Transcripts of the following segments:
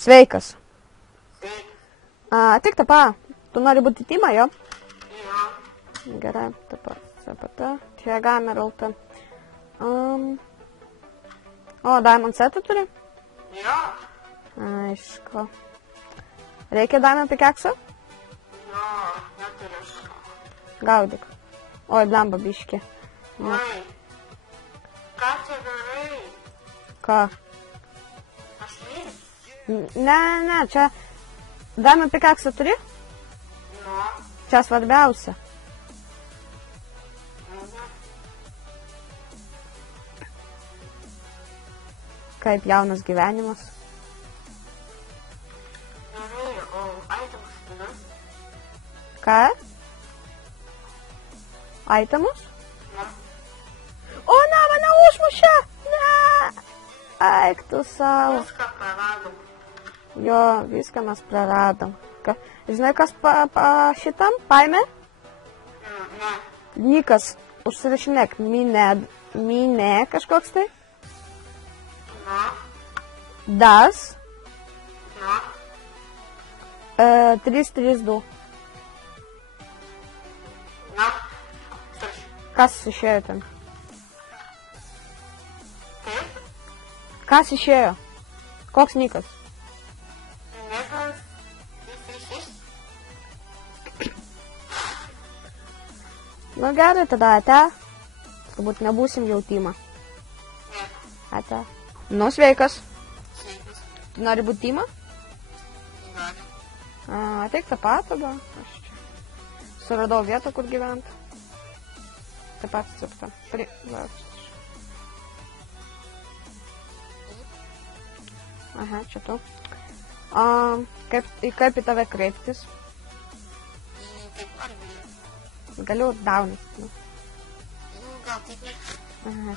Sveikas. Tik tapa, tu nori būti Tima, jo? Jo. Gerai, tapa, CPT, čia gamer LT. Diamond setą turi? Jo. Aišku. Reikia Diamond pickaxe? Jo, neturiu. Gaudyk. Oi, blemba biški. Oi. Ką tu darai? Ką? Aš vyr? Ne, čia Diamond pickaxe turi? Jo. Čia svarbiausia. Kaip jaunas gyvenimas. Gerai, o itemus turiu? Ką? Itemus? Ne. O, ne, mane užmušė! Ne! Eik tu savo. Viską praradom. Jo, viską mes praradom. Žinai, kas šitam paėmė? Ne. Nikas, užsirašinėk, minė kažkoks tai. Ne. Das. Ne. 332. Ne. Kas išėjo ten? Kaip? Kas išėjo? Koks nikas? Niekas. Nu gerai, tada ate. Turbūt nebūsim jau Tima. Ne. Ate. Nu, sveikas. Sveikas. Tu nori būti Tima? Nori. Ateik tą patą, aš čia suradau vietą, kur gyventi. Taip pat atsipta. Aha, čia tu. Kaip į tave kreiptis? Kaip armija. Galiu daunys. Gal taip ne. Aha.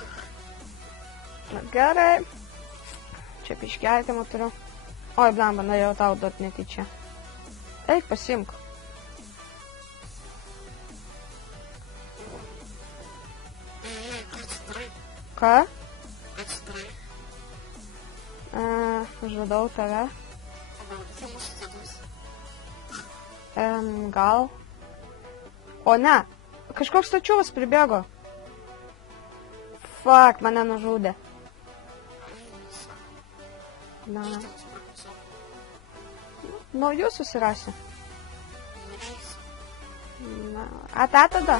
Na, gerai. Čia piškeltimą turiu. Oi, blemba, norėjau tau duoti netyčia. Eik, pasimk. Ką? Atsidarai. Žudau tave. O gal tai mūsų tėvus? Gal. O ne, kažkoks tačiuvas pribėgo. Fuck, mane nužudė. Na. Nu, jūs susirasi. Na, ate tada.